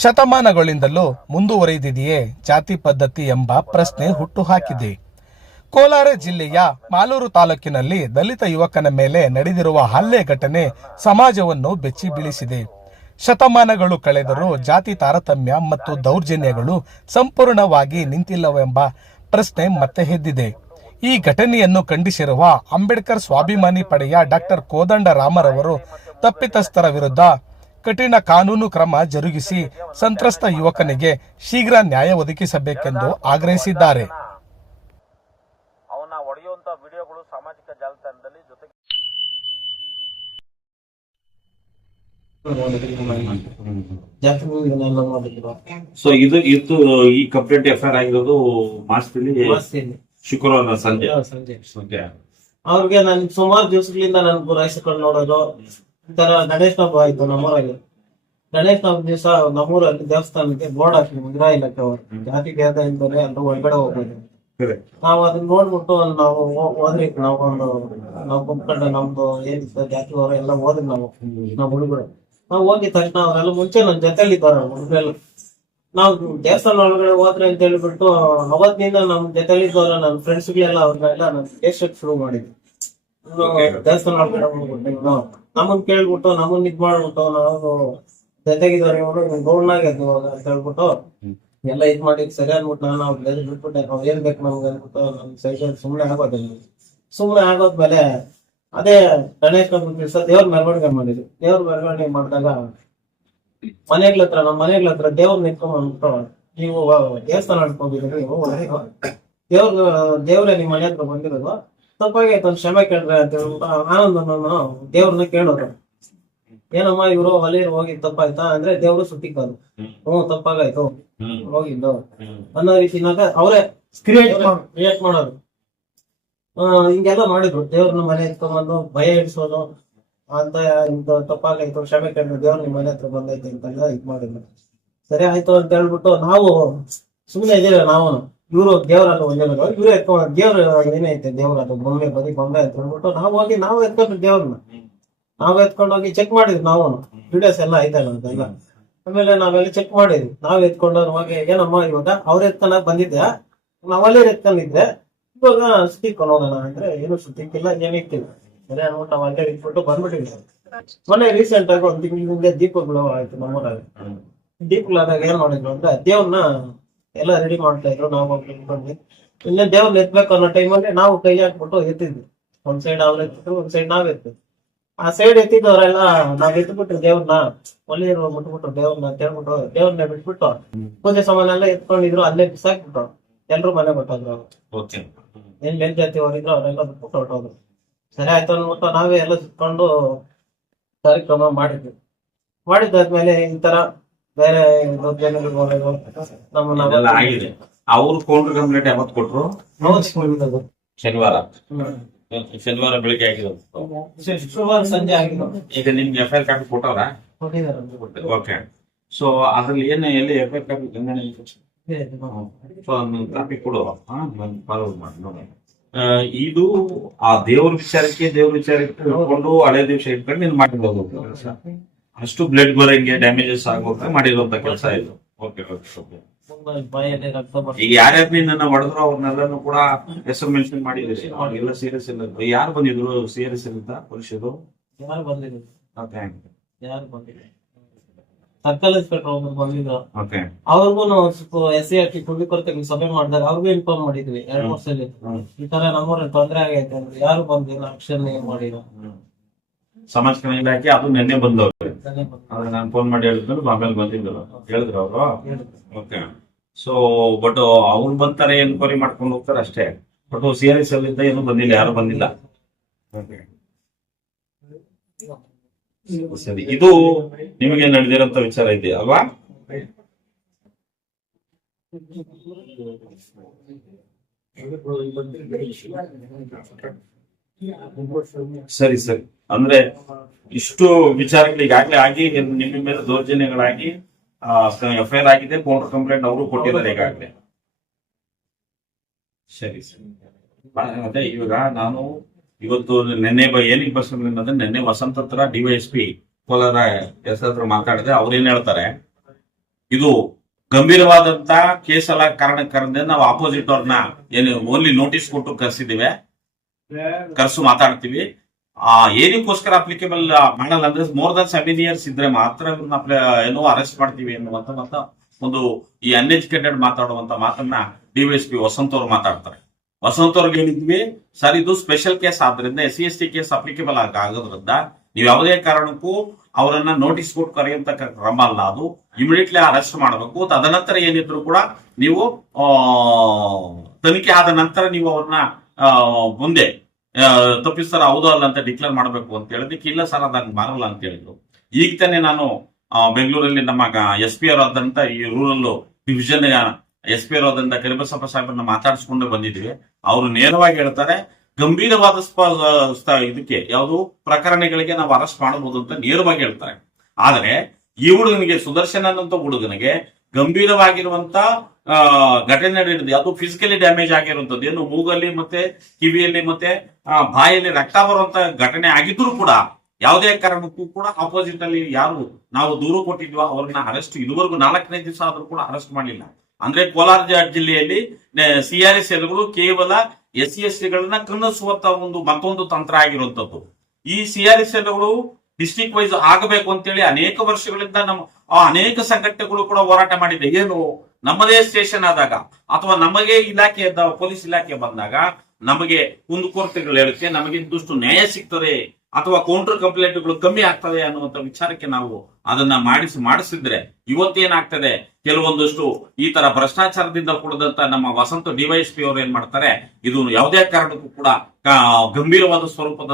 ಶತಮಾನಗಳಿಂದಲೂ ಮುಂದುವರಿದಿದೆಯೇ ಜಾತಿ ಪದ್ಧತಿ ಎಂಬ ಪ್ರಶ್ನೆ ಹುಟ್ಟುಹಾಕಿದೆ. ಕೋಲಾರ ಜಿಲ್ಲೆಯ ಮಾಲೂರು ತಾಲೂಕಿನಲ್ಲಿ ದಲಿತ ಯುವಕನ ಮೇಲೆ ನಡೆದಿರುವ ಹಲ್ಲೆ ಘಟನೆ ಸಮಾಜವನ್ನು ಬೆಚ್ಚಿ ಬೀಳಿಸಿದೆ. ಶತಮಾನಗಳು ಕಳೆದರೂ ಜಾತಿ ತಾರತಮ್ಯ ಮತ್ತು ದೌರ್ಜನ್ಯಗಳು ಸಂಪೂರ್ಣವಾಗಿ ನಿಂತಿಲ್ಲವೆಂಬ ಪ್ರಶ್ನೆ ಮತ್ತೆ ಎದ್ದಿದೆ. ಈ ಘಟನೆಯನ್ನು ಖಂಡಿಸಿರುವ ಅಂಬೇಡ್ಕರ್ ಸ್ವಾಭಿಮಾನಿ ಪಡೆಯ ಡಾಕ್ಟರ್ ಕೋದಂಡ ರಾಮರವರು ತಪ್ಪಿತಸ್ಥರ ವಿರುದ್ಧ ಕಠಿಣ ಕಾನೂನು ಕ್ರಮ ಜರುಗಿಸಿ ಸಂತ್ರಸ್ತ ಯುವಕನಿಗೆ ಶೀಘ್ರ ನ್ಯಾಯ ಒದಗಿಸಬೇಕೆಂದು ಆಗ್ರಹಿಸಿದ್ದಾರೆ. ಅವನ ಹೊಡೆಯುವಂತ ವಿಡಿಯೋಗಳು ಸಾಮಾಜಿಕ ಜಾಲತಾಣದಲ್ಲಿ ಜೊತೆಗೆ ಸೊ ಇದು ಈ ಕಂಪ್ಲೇಂಟ್ ಎಫ್ಐಆರ್ ಆಗಿರೋದು ಮಾಸ್ತಿಲಿ ಶುಕ್ರವಾರ ಸಂಜೆ. ಅವ್ರಿಗೆ ನನ್ ಸುಮಾರು ದಿವಸಗಳಿಂದ ನನ್ ಪೂರೈಸಿಕೊಂಡು ನೋಡೋದು. ಈ ತರ ಗಣೇಶ ಹಬ್ಬ ಆಯ್ತು ನಮ್ಮೂರಲ್ಲಿ. ಗಣೇಶ ಹಬ್ಬ ದಿವಸ ನಮ್ಮೂರಲ್ಲಿ ದೇವಸ್ಥಾನಕ್ಕೆ ಬೋರ್ಡ್ ಹಾಕಿ ವಿಗ್ರಹ ಇಲ್ಲಕ್ಕೆ ಅವರು ಜಾತಿ ಭೇದ ಇದ್ದಾರೆ ಎಲ್ಲರೂ ಒಳಗಡೆ ಹೋಗ್ಬೋದು. ನಾವು ಅದನ್ನ ನೋಡ್ಬಿಟ್ಟು ನಾವು ಹೋದ್ರಿ, ನಾವು ಕುಂತ್ಕೊಂಡು ನಮ್ದು ಏನಿತ್ತು ಜಾತಿ ಅವರು ಎಲ್ಲ ಹೋದ್ರಿ. ನಾವು ಹುಡುಗರು ನಾವು ಹೋಗಿದ ತಕ್ಷಣ ಅವರೆಲ್ಲ ಮುಂಚೆ ನನ್ ಜೊತೆಲಿ ಇದ್ದಾರ ಹುಡುಗರೆಲ್ಲ. ನಾವು ದೇವಸ್ಥಾನ ಒಳಗಡೆ ಹೋದ್ರೆ ಅಂತ ಹೇಳ್ಬಿಟ್ಟು ಅವತ್ತಿನಿಂದ ನಮ್ ಜೊತೆಲಿ ಇದ್ದವ್ರ ನನ್ನ ಫ್ರೆಂಡ್ಸ್ಗಳೆಲ್ಲ ಅವ್ರನ್ನೆಲ್ಲ ನಾನು ಟೇಸ್ಟ್ ಶುರು ಮಾಡಿದ್ವಿ. ದೇವಸ್ಥಾನ ಒಳಗಡೆ ಹೋಗ್ಬಿಟ್ಟು ನಮ್ಮನ್ ಕೇಳ್ಬಿಟ್ಟು ನಮ್ಮನ್ ಇದ್ ಮಾಡ್ಬಿಟ್ಟು ನಾವು ಜೊತೆಗಿದವ್ರ ಇವರು ಗೌಡ್ನಾಗ ಅಂತ ಹೇಳ್ಬಿಟ್ಟು ಎಲ್ಲ ಇದ್ ಮಾಡಿ ಸರಿ ಅನ್ಬಿಟ್ಟು ನಾನು ಅವ್ರಿಗೆ ಬಿಟ್ಬಿಟ್ಟೆ. ನಾವ್ ಏನ್ ಬೇಕು ನಮ್ಗೆ ಅನ್ಬಿಟ್ಟು ನಮ್ ಸೈಡ್ ಸುಮ್ನೆ ಆಗೋದ್ಮೇಲೆ ಅದೇ ಗಣೇಶ ದಿವಸ ದೇವ್ರ ಮೆರವಣಿಗೆ ಮಾಡಿದ್ವಿ. ದೇವ್ರ ಮೆರವಣಿಗೆ ಮಾಡಿದಾಗ ನಮ್ಮ ಮನೆಗಳ ಹತ್ರ ದೇವ್ರ ನಿಂತ್ಕೊಂಡ್ಬಿಟ್ಟು ನೀವು ದೇವಸ್ಥಾನ ನಡ್ಕೊಂಡಿದ್ರಿ, ದೇವ್ರೇ ನಿಮ್ ಮನೆ ಹತ್ರ ಬಂದಿರೋದು, ತಪ್ಪಾಗೈತೆ ಒಂದು ಕ್ಷಮೆ ಕೇಳ್ರಿ ಅಂತ ಹೇಳ್ಬಿಟ್ಟು ಆನಂದನ ದೇವ್ರನ್ನ ಕೇಳೋರು. ಏನಮ್ಮ ಇವ್ರು ಅಲ್ಲಿ ಹೋಗಿ ತಪ್ಪಾಯ್ತಾ ಅಂದ್ರೆ ದೇವ್ರು ಸುಟ್ಟಿಕ್ಕೋದು, ತಪ್ಪಾಗಾಯ್ತು ಹೋಗಿದ್ದು ಅನ್ನೋ ರೀತಿನಾಗ ಅವರೇ ಕ್ರಿಯೇಟ್ ಮಾಡೋರು. ಹಿಂಗೆಲ್ಲ ಮಾಡಿದ್ರು. ದೇವ್ರನ್ನ ಮನೆ ಎತ್ಕೊಂಡ್ಬಂದು ಭಯ ಇಡ್ಸೋದು ಅಂತ, ಇಂತ ತಪ್ಪಾಗಾಯ್ತು ಕ್ಷಮೆ ಕೇಳಿದ್ರು, ದೇವ್ರ ನಿಮ್ ಮನೆ ಹತ್ರ ಬಂದೈತೆ ಅಂತೆಲ್ಲ ಇದ್ ಮಾಡಿದ್ರು. ಸರಿ ಆಯ್ತು ಅಂತ ಹೇಳ್ಬಿಟ್ಟು ನಾವು ಸುಮ್ನೆ ಇದೀವಿ. ನಾವು ಇವ್ರು ದೇವ್ರಲ್ಲ ಒಂದೇನೋ ಇವ್ರು ಎತ್ಕೊಂಡ್ ದೇವ್ರ ಏನೈತೆ ದೇವ್ರ ಅದು ಬೊಂಬೆ ಬರೀ ಬೊಂಬೆ ಅಂತ ಹೇಳ್ಬಿಟ್ಟು ನಾವು ಎತ್ಕೊಂಡ್ರು ದೇವ್ರನ್ನ. ನಾವ್ ಎತ್ಕೊಂಡು ಹೋಗಿ ಚೆಕ್ ಮಾಡಿದ್ವಿ. ನಾವು ವಿಡಿಯೋಸ್ ಎಲ್ಲ ಐತಲ್ಲ ಅಂತೆಲ್ಲ. ಆಮೇಲೆ ನಾವೆಲ್ಲ ಚೆಕ್ ಮಾಡಿದ್ವಿ. ನಾವ್ ಎತ್ಕೊಂಡವ್ರು ಹೋಗಿ ಏನಮ್ಮ ಇವಾಗ ಅವ್ರ ಎತ್ಕೊಂಡಾಗ ಬಂದಿದ್ದೆ, ನಾವಲ್ಲೇ ಎತ್ಕೊಂಡಿದ್ರೆ ಇವಾಗ ಸುತ್ತಿಕ್ ನೋಡೋಣ ಅಂದ್ರೆ ಏನು ಸುತ್ತಿಕ್ಕಿಲ್ಲ, ಏನಿಕ್ಕಿಲ್ಲ. ಸರಿ ಅನ್ಬಿಟ್ಟು ನಾವ್ ಅಲ್ಲೇ ಇಟ್ಬಿಟ್ಟು ಬಂದ್ಬಿಟ್ಟಿದ್ವಿ. ಮೊನ್ನೆ ರೀಸೆಂಟ್ ಆಗಿ ಒಂದ್ ತಿಂಗಳಿಂದ ದೀಪಗಳು ಆಯ್ತು ನಮ್ಮೂರಾಗ. ದೀಪಗಳಾದಾಗ ಏನ್ ಮಾಡಿದ್ರು ಅಂದ್ರೆ ದೇವ್ರನ್ನ ಎಲ್ಲ ರೆಡಿ ಮಾಡ್ತಾ ಇದ್ರು. ನಾವು ಬಂದ್ವಿ ಇನ್ನೇ ದೇವ್ರನ್ನ ಎತ್ಬೇಕು ಅನ್ನೋ ಟೈಮಲ್ಲಿ ನಾವು ಕೈ ಹಾಕ್ಬಿಟ್ಟು ಎತ್ತಿದ್ವಿ. ಒಂದ್ ಸೈಡ್ ಅವ್ರ ಎತ್ತಿದ್ರು, ಒಂದ್ ಸೈಡ್ ನಾವ್ ಎತ್ತಿದ್ವಿ. ಆ ಸೈಡ್ ಎತ್ತಿದವರೆಲ್ಲ ನಾವ್ ಎತ್ಬಿಟ್ಟು ದೇವ್ರನ್ನ ಒಲಿಯರು ಮುಟ್ಬಿಟ್ರು ದೇವ್ರನ್ನ ಅಂತ ಹೇಳ್ಬಿಟ್ಟು ದೇವ್ರನ್ನ ಬಿಟ್ಬಿಟ್ಟು ಪೂಜೆ ಸಾಮಾನ ಎಲ್ಲ ಎತ್ಕೊಂಡಿದ್ರು, ಅಲ್ಲೇ ಬಿಸಾಕ್ಬಿಟ್ರು. ಎಲ್ರು ಮನೆ ಬಿಟ್ಟೋದ್ರು. ಏನ್ ಮೇಲ್ ಜಾತಿ ಅವರಿದ್ರು ಅವರೆಲ್ಲ ಬಿಟ್ಬಿಟ್ಟು ಹೊಟ್ಟೋದ್ರು. ಸರಿ ಆಯ್ತು ಅಂದ್ಬಿಟ್ಟು ನಾವೇ ಎಲ್ಲ ಸುತ್ಕೊಂಡು ಕಾರ್ಯಕ್ರಮ ಮಾಡಿದ್ದಾದ್ಮೇಲೆ ಈ ತರ ಬೇರೆ ಅವ್ರು ಕೌಂಟರ್ ಕಂಪ್ಲೇಂಟ್ ಯಾವತ್ತು ಕೊಟ್ರು? ಶನಿವಾರ ಬೆಳಿಗ್ಗೆ ಆಗಿರೋದು. ಶುಕ್ರವಾರ ಸಂಜೆ ಆಗಿದ್ದು. ಈಗ ನಿಮ್ಗೆ ಎಫ್ಐಆರ್ ಕಾಪಿ ಕೊಟ್ಟವ್ರ? ಓಕೆ. ಸೊ ಅದ್ರಲ್ಲಿ ಎಲ್ಲಿ ಎಫ್ಐಆರ್ ಕಾಪಿ ಕಾಪಿ ಕೊಡು, ಫಾರ್ವರ್ಡ್ ಮಾಡಿ ನೋಡಿ. ಇದು ಆ ದೇವ್ರ ವಿಚಾರಕ್ಕೆ ಇಟ್ಕೊಂಡು ಹಳೆ ದಿವಸ ಇಟ್ಕೊಂಡು ನೀನ್ ಮಾಡಿರೋದು. ಅಷ್ಟು ಬ್ಲಡ್ ಬರಂಗೆ ಡ್ಯಾಮೇಜಸ್ ಆಗೋಕೆ ಮಾಡಿರೋಂತ ಕೆಲಸ ಇದು. Okay okay okay. ಈಗ ಯಾರ್ಯಾರು ನಿನ್ನ ಹೊಡೆದ್ರು ಅವ್ರನ್ನೆಲ್ಲಾನು ಕೂಡ ಹೆಸರು ಮೆನ್ಷನ್ ಮಾಡಿದ್ರಿ. ಅವ್ರಿಗೆಲ್ಲ ಸೀರಿಯಸ್ ಇಲ್ಲ. ಯಾರು ಬಂದಿದ್ರು ಸೀರಿಯಸ್ ಇರುತ್ತಾ ಪೊಲೀಸರು? ಯಾರು ಬಂದಿದ್ರು? ಯಾರು ಬಂದಿದ್ರು? ಸರ್ಕಲ್ ಇನ್ಸ್ಪೆಕ್ಟರ್ ಒಬ್ರು ಬಂದಿದ್ರು. ಅವ್ರಿಗೂ ಸ್ವಲ್ಪ SC ಕುಂಡಿ ಕೊರತೆ ಸಭೆ ಮಾಡಿದಾಗ ಅವ್ರಿಗೂ ಇನ್ಫಾರ್ಮ್ ಮಾಡಿದ್ವಿ 2-3 ಸಲ. ಈ ತರ ನಮ್ಮೂರಲ್ಲಿ ತೊಂದರೆ ಆಗೈತೆ ಅಂದ್ರೆ ಯಾರು ಬಂದಿಲ್ಲ, ಆಕ್ಷನ್ ಮಾಡಿದ್ರು. ಸಮಾಜ ಕಲ್ಯಾಣ ಇಲಾಖೆ ಅದು ನೆನ್ನೆ ಬಂದವ್ರು. ನಾನು ಫೋನ್ ಮಾಡಿ ಹೇಳಿದ್ರು, ಆಮೇಲೆ ಬಂದಿದ್ರು ಹೇಳಿದ್ರು ಅವರು. ಓಕೆ. ಸೊ ಬಟ್ ಅವ್ರು ಬಂತಾರೆ ಎನ್ಕ್ವೈರಿ ಮಾಡ್ಕೊಂಡು ಹೋಗ್ತಾರೆ ಅಷ್ಟೇ. ಬಟ್ CRS ಅಲ್ಲಿಂದ ಏನು ಬಂದಿಲ್ಲ, ಯಾರು ಬಂದಿಲ್ಲ. ಸರಿ, ಇದು ನಿಮಗೆ ನಡೆದಿರೋಂತ ವಿಚಾರ ಇದೆಯಾ ಅಲ್ವಾ? ಸರಿ ಸರಿ. ಅಂದ್ರೆ ಇಷ್ಟು ವಿಚಾರಗಳು ಈಗಾಗಲೇ ಆಗಿ ನಿಮ್ಮ ಮೇಲೆ ದೌರ್ಜನ್ಯಗಳಾಗಿ ಎಫ್ಐಆರ್ ಆಗಿದೆ, ಕೌಂಟರ್ ಕಂಪ್ಲೇಂಟ್ ಅವರು ಕೊಟ್ಟಿದ್ದಾರೆ ಈಗಾಗಲೇ. ಸರಿ ಸರಿ. ಅದೇ ಇವಾಗ ನಾನು ಇವತ್ತು ನಿನ್ನೆ ಏನಕ್ಕೆ ಬರ್ಸಿದ್ರೆ ನಿನ್ನೆ ವಸಂತ ಹತ್ರ DYSP ಕೋಲಾರ ಹತ್ರ ಮಾತಾಡಿದೆ. ಅವ್ರೇನ್ ಹೇಳ್ತಾರೆ, ಇದು ಗಂಭೀರವಾದಂತ ಕೇಸ್ ಅಲ್ಲ ಕಾರಣಕ್ಕಂದ್ರೆ ನಾವು ಆಪೋಸಿಟ್ ಅವ್ರನ್ನ ಏನು ಓನ್ಲಿ ನೋಟಿಸ್ ಕೊಟ್ಟು ಕರ್ಸು ಮಾತಾಡ್ತೀವಿ. ಏನಕ್ಕೋಸ್ಕರ ಅಪ್ಲಿಕೇಬಲ್ ಮಾಡಲ್ಲ ಅಂದ್ರೆ ಮೋರ್ ದನ್ 7 years ಇದ್ರೆ ಮಾತ್ರ ಇವ್ರನ್ನ ಏನೋ ಅರೆಸ್ಟ್ ಮಾಡ್ತೀವಿ ಎನ್ನುವಂತ ಒಂದು ಈ ಅನ್ಎಜುಕೇಟೆಡ್ ಮಾತಾಡುವಂತ ಮಾತನ್ನ ಡಿವೈಎಸ್ಪಿ ವಸಂತ್ ಅವ್ರು ಮಾತಾಡ್ತಾರೆ. ವಸಂತ್ ಅವ್ರಿಗೆ ಹೇಳಿದ್ವಿ ಸರ್, ಇದು ಸ್ಪೆಷಲ್ ಕೇಸ್ ಆದ್ರಿಂದ SC/ST ಕೇಸ್ ಅಪ್ಲಿಕೇಬಲ್ ಆಗೋದ್ರಿಂದ ನೀವು ಯಾವುದೇ ಕಾರಣಕ್ಕೂ ಅವರನ್ನ ನೋಟಿಸ್ ಕೊಟ್ಟು ಕರೆಯುವಂತ ಕ್ರಮ ಅಲ್ಲ, ಅದು ಇಮಿಡಿಯೇಟ್ಲಿ ಅರೆಸ್ಟ್ ಮಾಡಬೇಕು. ತದನಂತರ ಏನಿದ್ರು ಕೂಡ ನೀವು ತನಿಖೆ ಆದ ನಂತರ ನೀವು ಅವ್ರನ್ನ ಮುಂದೆ ತಪ್ಪಿಸ್ತಾರ ಹೌದು ಅಲ್ಲ ಅಂತ ಡಿಕ್ಲೇರ್ ಮಾಡಬೇಕು ಅಂತ ಹೇಳಿದಕ್ಕೆ ಇಲ್ಲ ಸರ್ ಅದನ್ನ ಮಾಡಲ್ಲ ಅಂತ ಹೇಳಿದ್ರು. ಈಗ ತಾನೇ ನಾನು ಬೆಂಗಳೂರಲ್ಲಿ ನಮ್ಮ SP ಅವರಾದಂತ ಈ ರೂರಲ್ ಡಿವಿಷನ್ SP ಅವರಾದಂತ ಕರಿಬಸಪ್ಪ ಸಾಹೇಬ್ರನ್ನ ಮಾತಾಡಿಸ್ಕೊಂಡು ಬಂದಿದ್ವಿ. ಅವರು ನೇರವಾಗಿ ಹೇಳ್ತಾರೆ ಗಂಭೀರವಾದ ಇದಕ್ಕೆ ಯಾವುದು ಪ್ರಕರಣಗಳಿಗೆ ನಾವು ಅರೆಸ್ಟ್ ಮಾಡಬಹುದು ಅಂತ ನೇರವಾಗಿ ಹೇಳ್ತಾರೆ. ಆದ್ರೆ ಈ ಹುಡುಗನಿಗೆ ಸುದರ್ಶನ್ ಅನ್ನೋ ಹುಡುಗನಿಗೆ ಗಂಭೀರವಾಗಿರುವಂತ ಘಟನೆ ನಡೆದಿದೆ. ಅದು ಫಿಸಿಕಲಿ ಡ್ಯಾಮೇಜ್ ಆಗಿರುವಂತದ್ದು, ಏನು ಮೂಗಲ್ಲಿ ಮತ್ತೆ ಕಿವಿಯಲ್ಲಿ ಮತ್ತೆ ಬಾಯಲ್ಲಿ ರಕ್ತ ಬರುವಂತ ಘಟನೆ ಆಗಿದ್ರು ಕೂಡ ಯಾವುದೇ ಕಾರಣಕ್ಕೂ ಕೂಡ ಆಪೋಸಿಟ್ ಅಲ್ಲಿ ಯಾರು ನಾವು ದೂರು ಕೊಟ್ಟಿದ್ವೋ ಅವ್ರನ್ನ ಅರೆಸ್ಟ್ ಇದುವರೆಗೂ 4ನೇ ದಿವಸ ಆದ್ರೂ ಕೂಡ ಅರೆಸ್ಟ್ ಮಾಡಲಿಲ್ಲ. ಅಂದ್ರೆ ಕೋಲಾರ ಜಿಲ್ಲೆಯಲ್ಲಿ CRSLಗಳು ಕೇವಲ SC/STಗಳನ್ನ ಕಣ್ಣಿಸುವಂತ ಮತ್ತೊಂದು ತಂತ್ರ ಆಗಿರುವಂತದ್ದು. ಈ CRSLಗಳು ಡಿಸ್ಟ್ರಿಕ್ಟ್ ವೈಸ್ ಆಗಬೇಕು ಅಂತೇಳಿ ಅನೇಕ ವರ್ಷಗಳಿಂದ ಅನೇಕ ಸಂಘಟನೆಗಳು ಕೂಡ ಹೋರಾಟ ಮಾಡಿದೆ. ಏನು ನಮ್ಮದೇ ಸ್ಟೇಷನ್ ಆದಾಗ ಅಥವಾ ನಮಗೆ ಇಲಾಖೆ ಪೊಲೀಸ್ ಇಲಾಖೆ ಬಂದಾಗ ನಮಗೆ ಕುಂದುಕೊರತೆಗಳು ಹೇಳುತ್ತೆ, ನಮಗೆ ಇಂದಷ್ಟು ನ್ಯಾಯ ಸಿಗ್ತದೆ ಅಥವಾ ಕೌಂಟರ್ ಕಂಪ್ಲೇಂಟ್ಗಳು ಕಮ್ಮಿ ಆಗ್ತದೆ ಅನ್ನುವಂತ ವಿಚಾರಕ್ಕೆ ನಾವು ಅದನ್ನ ಮಾಡಿಸಿದ್ರೆ ಇವತ್ತೇನಾಗ್ತದೆ, ಕೆಲವೊಂದಷ್ಟು ಈ ತರ ಭ್ರಷ್ಟಾಚಾರದಿಂದ ಕೂಡದಂತ ನಮ್ಮ ವಸಂತ DYSP ಅವರು ಏನ್ ಮಾಡ್ತಾರೆ, ಇದು ಯಾವುದೇ ಕಾರಣಕ್ಕೂ ಕೂಡ ಗಂಭೀರವಾದ ಸ್ವರೂಪದ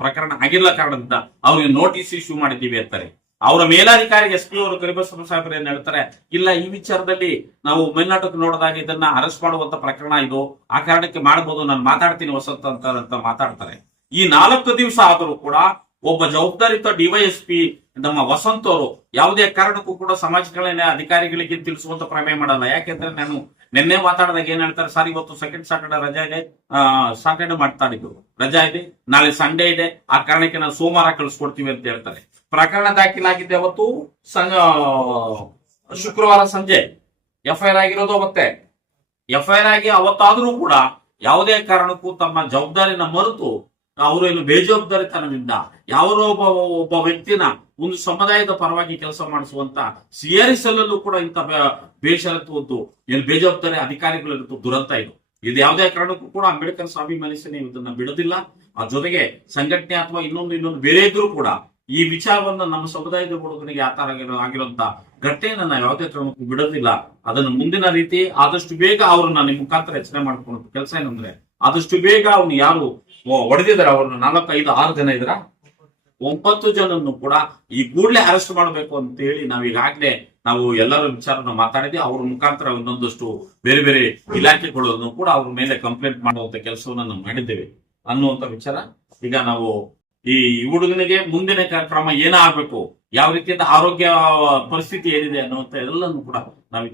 ಪ್ರಕರಣ ಆಗಿಲ್ಲ ಕಾರಣದಿಂದ ಅವ್ರಿಗೆ ನೋಟಿಸ್ ಇಶ್ಯೂ ಮಾಡಿದ್ದೀವಿ ಅಂತಾರೆ. ಅವರ ಮೇಲಾಧಿಕಾರಿ SP ಅವರು ಕರಿಬಸಪ್ಪ ಸಾಹೇಬ್ರು ಏನ್ ಹೇಳ್ತಾರೆ, ಇಲ್ಲ ಈ ವಿಚಾರದಲ್ಲಿ ನಾವು ಮೇಲ್ನಾಟಕ್ಕೆ ನೋಡಿದಾಗ ಇದನ್ನ ಅರೆಸ್ಟ್ ಮಾಡುವಂತ ಪ್ರಕರಣ ಇದು, ಆ ಕಾರಣಕ್ಕೆ ಮಾಡಬಹುದು, ನಾನು ಮಾತಾಡ್ತೀನಿ ವಸಂತ ಅಂತ ಮಾತಾಡ್ತಾರೆ. ಈ 4 ದಿವಸ ಆದರೂ ಕೂಡ ಒಬ್ಬ ಜವಾಬ್ದಾರಿತ DYSP ನಮ್ಮ ವಸಂತ್ ಅವರು ಯಾವುದೇ ಕಾರಣಕ್ಕೂ ಕೂಡ ಸಮಾಜ ಕಲ್ಯಾಣ ಅಧಿಕಾರಿಗಳಿಗೆ ತಿಳಿಸುವಂತ ಪ್ರಮೇಯ ಮಾಡಲ್ಲ. ಯಾಕೆಂದ್ರೆ ನಾನು ನಿನ್ನೆ ಮಾತಾಡಿದಾಗ ಏನ್ ಹೇಳ್ತಾರೆ, ಸರ್ ಇವತ್ತು ಸೆಕೆಂಡ್ ಸಾಟರ್ಡೆ ರಜಾ ಇದೆ, ಸಾಟರ್ಡೆ ಮಾತಾಡಿದ್ದು ರಜಾ ಇದೆ, ನಾಳೆ ಸಂಡೇ ಇದೆ, ಆ ಕಾರಣಕ್ಕೆ ನಾವು ಸೋಮವಾರ ಕಳಿಸ್ಕೊಡ್ತೀವಿ ಅಂತ ಹೇಳ್ತಾರೆ. ಪ್ರಕರಣ ದಾಖಲಾಗಿದ್ದೆ ಅವತ್ತು ಶುಕ್ರವಾರ ಸಂಜೆ FIR ಆಗಿರೋದು. ಮತ್ತೆ FIR ಆಗಿ ಅವತ್ತಾದ್ರೂ ಕೂಡ ಯಾವುದೇ ಕಾರಣಕ್ಕೂ ತಮ್ಮ ಜವಾಬ್ದಾರಿನ ಮರೆತು ಅವರು ಏನು ಬೇಜವಾಬ್ದಾರಿತನದಿಂದ ಯಾರೋ ಒಬ್ಬ ವ್ಯಕ್ತಿನ ಒಂದು ಸಮುದಾಯದ ಪರವಾಗಿ ಕೆಲಸ ಮಾಡಿಸುವಂತ CRSL ಕೂಡ ಇಂಥ ಬೇಷರತ್ತು ಏನು ಬೇಜವಾಬ್ದಾರಿ ಅಧಿಕಾರಿಗಳಿರುತ್ತೋ ದುರಂತ ಇದು ಯಾವುದೇ ಕಾರಣಕ್ಕೂ ಕೂಡ ಅಂಬೇಡ್ಕರ್ ಸ್ವಾಭಿಮಾನಿಸನೆ ಇದನ್ನ ಬಿಡೋದಿಲ್ಲ. ಆ ಜೊತೆಗೆ ಸಂಘಟನೆ ಅಥವಾ ಇನ್ನೊಂದು ಬೇರೆ ಇದ್ರೂ ಕೂಡ ಈ ವಿಚಾರವನ್ನ ನಮ್ಮ ಸಮುದಾಯದ ಹುಡುಗನಿಗೆ ಆತರ ಆಗಿರುವಂತ ಘಟನೆಯನ್ನ ನಾವು ಯಾವುದೇ ಕಾರಣಕ್ಕೂ ಬಿಡೋದಿಲ್ಲ. ಅದನ್ನು ಮುಂದಿನ ರೀತಿ ಆದಷ್ಟು ಬೇಗ ಅವ್ರನ್ನ ನಿಮ್ಮ ಮುಖಾಂತರ ರಚನೆ ಮಾಡ್ಕೊಳ್ಳೋ ಕೆಲಸ ಏನಂದ್ರೆ ಆದಷ್ಟು ಬೇಗ ಅವ್ನು ಯಾರು ಹೊಡೆದಿದ್ದಾರೆ ಅವ್ರನ್ನ 4, 5, 6 ಜನ ಇದ್ರ 9 ಜನನ್ನು ಕೂಡ ಈ ಕೂಡಲೇ ಅರೆಸ್ಟ್ ಮಾಡಬೇಕು ಅಂತ ಹೇಳಿ ನಾವೀಗಾಗ್ಲೇ ನಾವು ಎಲ್ಲರ ವಿಚಾರನ ಮಾತಾಡಿದ್ವಿ. ಅವ್ರ ಮುಖಾಂತರ ಒಂದೊಂದಷ್ಟು ಬೇರೆ ಬೇರೆ ಇಲಾಖೆಗಳನ್ನು ಕೂಡ ಅವ್ರ ಮೇಲೆ ಕಂಪ್ಲೇಂಟ್ ಮಾಡುವಂತ ಕೆಲಸವನ್ನ ನಾವು ಮಾಡಿದ್ದೇವೆ ಅನ್ನುವಂತ ವಿಚಾರ. ಈಗ ನಾವು ಈ ಹುಡುಗನಿಗೆ ಮುಂದಿನ ಕ್ರಮ ಏನಾಗಬೇಕು, ಯಾವ ರೀತಿಯಾದ ಆರೋಗ್ಯ ಪರಿಸ್ಥಿತಿ ಏನಿದೆ ಅನ್ನುವಂತ ಎಲ್ಲನೂ ಕೂಡ ನಾವು